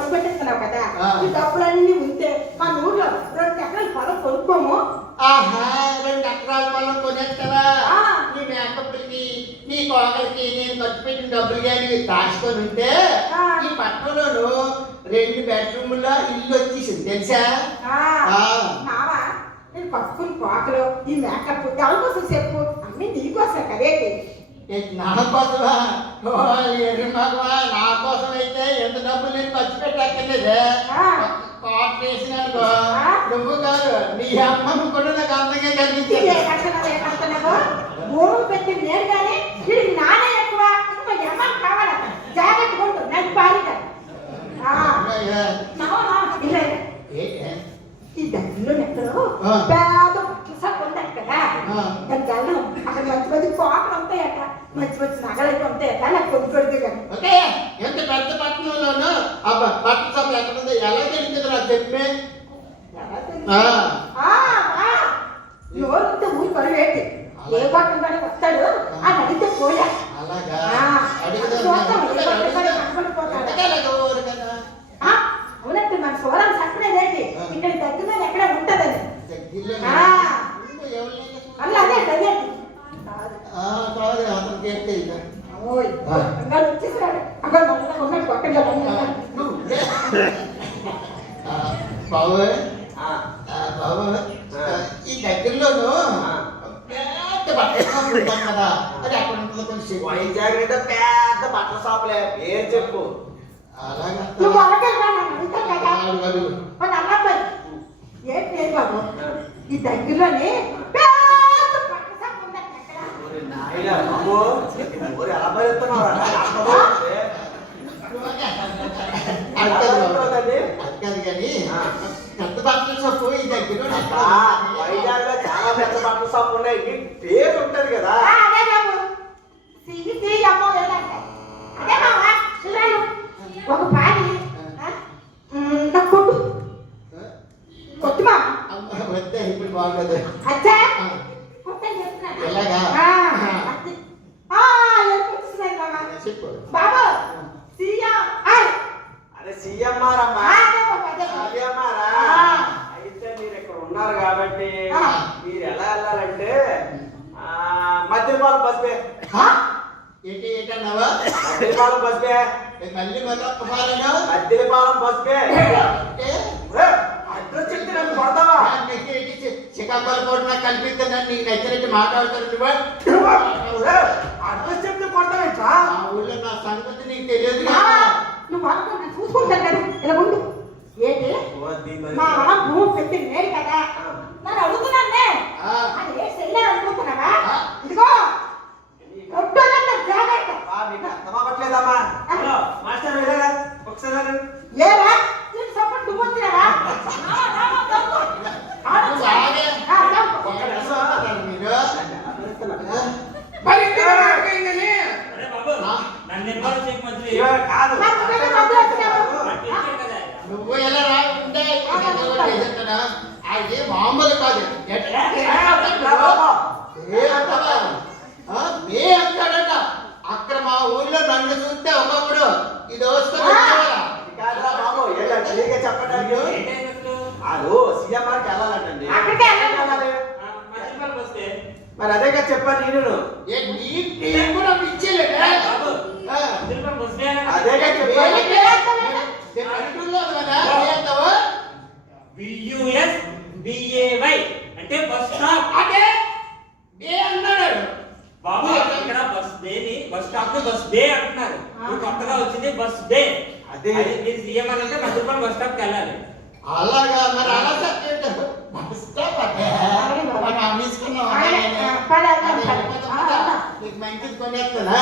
ఖర్చు పెట్టేస్తున్నావు కదా, ఈ డబ్బులన్నీ ఉంటే మన ఊర్లో 2 ఎకరాల పొలం కొనుక్కోము. ఆహా, 2 ఎకరాల పొలం కొనేస్తారా? నీ మేకప్లకి నీ కోకలకి నేను ఖర్చు పెట్టిన డబ్బులు కానీ దాచుకొని ఉంటే ఈ పట్టణంలోను 2 బెడ్రూమ్ల ఇల్లు వచ్చేసింది తెలుసా? మావా, నేను కట్టుకుని కోకలు ఈ మేకప్ ఎవరి కోసం చెప్పు, అన్ని నీకోసం కదేంటి? నా కోసమా? మగవా, నా కోసం అయితే ఎంత డబ్బులు నేను ఖర్చు పెట్టక్కర్లేదే. కోట వేసినానుకో నువ్వు కాదు నీ అమ్మమ్మ కూడా నాకు అందంగా కనిపించింది. భూమి పెట్టి నేను కానీ వీడికి నానే ఎక్కువ, ఇంకా అమ్మ కావాలా? జాగ్రత్త ఉండు, నాకు పాలిట ఈ దగ్గరలో ఎక్కడో పేద షాప్ ఉందట కదా, దానికి వెళ్దాం. అక్కడ మంచి మంచి కోటలు ఉంటాయట, మంచి మంచి నగలైతే ఉంటాయట, నాకు కొనుక్కొడితే కానీ. ఓకే, ఎంత పెద్ద పట్టణంలోనూ బట్టల షాప్ ఎక్కడ ఉందో ఎలా తెలిసింది నాకు చెప్పే. నోరుంటే ఊరి పరువేంటి, ఏ పట్టణం వస్తాడు అని అడిగితే పోయా. అలాగా అవునంటే మన సోరం సక్కనేదేంటి, ఇక్కడ దగ్గర మీద ఎక్కడ ఉంటదని. మళ్ళీ అదే అదేంటి వచ్చేసాడు అక్కడ ఉన్నట్టు పక్కన బాబు బాబు, ఈ దగ్గరలోను పెద్ద బట్టల షాప్ ఉంటాం కదా, అది అక్కడ ఉంటుందో కొంచెం వైజాగ్ అంటే పెద్ద బట్టల షాపులే, పేరు చెప్పు. అలాగా ఏంటి లేదు బాబు, ఈ దగ్గరలోనే ఎలా భరిస్తున్నావు? అది కానీ పెద్ద బట్టల షాప్ ఈ దగ్గర వైజాగ్ లో చాలా పెద్ద బట్టల షాప్ ఉన్నాయి, మీకు పేరు ఉంటది కదా. ఒక పాడి కొట్టు కొట్టు మా వద్దే ఇప్పుడు బాగుంది. అచ్చా ఎలాగా చెప్పు బాబు. అదే సీఎంఆర్ అమ్మా, అయితే మీరు ఇక్కడ ఉన్నారు కాబట్టి మీరు ఎలా వెళ్ళాలంటే మధ్యపాలెం బస్ బే. ఏంటి ఏంటన్నావా? మధ్యపాలెం బస్ బే, మళ్ళీ మొదలు మధ్యపాలెం బస్ బే. అడ్రస్ చెప్తే నన్ను కొడతావా? శ్రీకాకుళం కూడా నాకు కనిపిస్తుంది, నీకు నచ్చినట్టు మాట్లాడతారు. అడ్రస్ చెప్తే కొడతావేంట్రా? ఆ ఊళ్ళో నా సంగతి నీకు తెలియదు. నువ్వు అనుకుంటా చూసుకుంటాను కదా, ఇలా ఉండు. ఏంటి మా భూమి పెట్టి నేను కదా, నన్ను అడుగుతున్నానే అది ఏ సెల్లే అనుకుంటున్నావా? ఇదిగో జాగ్రత్త. మీకు అర్థం అవ్వట్లేదమ్మా. మాస్టర్ ఒకసారి ఏరా సపోర్ట్ నువ్వు వచ్చినావా? నువ్వు ఎలా రాకుంటే అది మామూలు కాదు. అంటాడట అక్కడ మా ఊర్లో నన్ను చూస్తే ఒకప్పుడు ఇది చెప్పడానికి సీఎంఆర్కి వెళ్ళాలంటండి. మరి అదే కదా చెప్పాను నేను. అదే అంటే బస్ స్టాప్. అదే అన్నాడు బాబు, ఇక్కడ bus day bus stop bus day అంటున్నారు. కొత్తగా వచ్చింది బస్ డే. అదే మీరు సీఎం అంటే మధ్యపాలెం బస్ స్టాప్ కి వెళ్ళాలి. అలాగా మరి అలా బస్ స్టాప్ నీకు మంచిది కొనేస్తుందా?